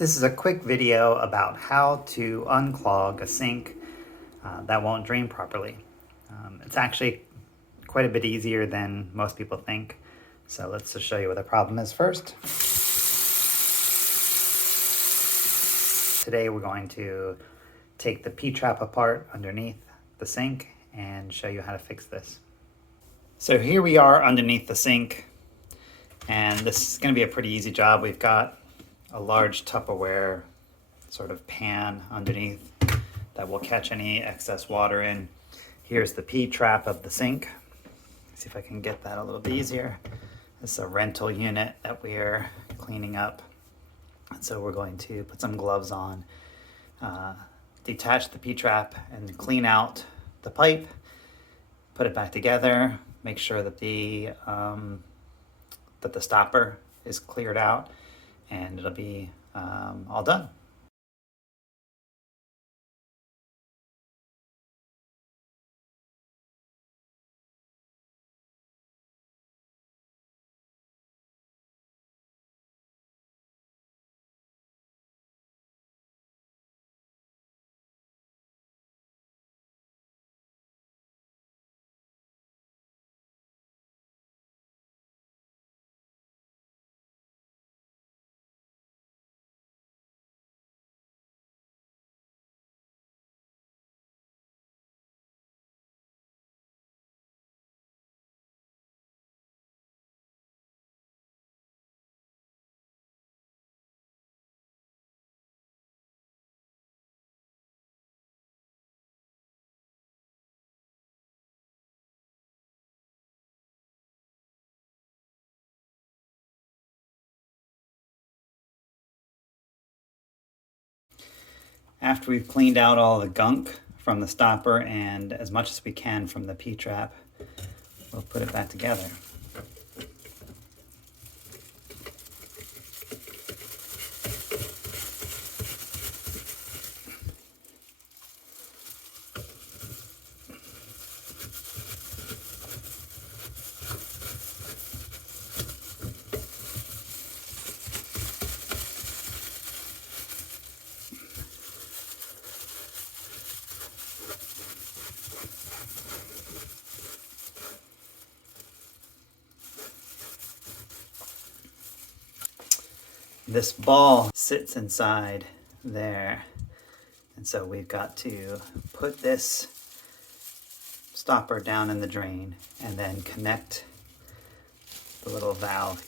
This is a quick video about how to unclog a sink that won't drain properly. It's actually quite a bit easier than most people think. So let's just show you what the problem is first. Today we're going to take the P-trap apart underneath the sink and show you how to fix this. So here we are underneath the sink, and this is going to be a pretty easy job. We've got a large Tupperware sort of pan underneath that will catch any excess water in. Here's the P-trap of the sink. See if I can get that a little bit easier. This is a rental unit that we're cleaning up. And so we're going to put some gloves on, detach the P-trap and clean out the pipe, put it back together, make sure that the stopper is cleared out, and it'll be all done. After we've cleaned out all the gunk from the stopper and as much as we can from the P-trap, we'll put it back together. This ball sits inside there, and so we've got to put this stopper down in the drain and then connect the little valve.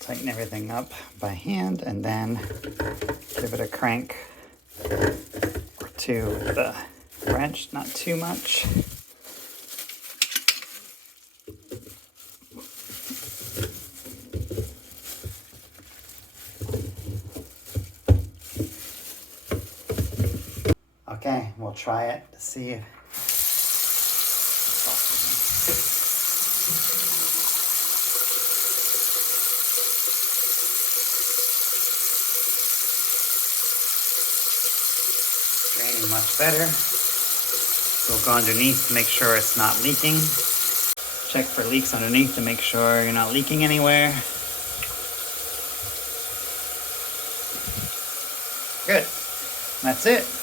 Tighten everything up by hand and then give it a crank or two with the wrench, not too much. Okay, we'll try it to see if draining much better. We'll go underneath to make sure it's not leaking. Check for leaks underneath to make sure you're not leaking anywhere. Good. That's it.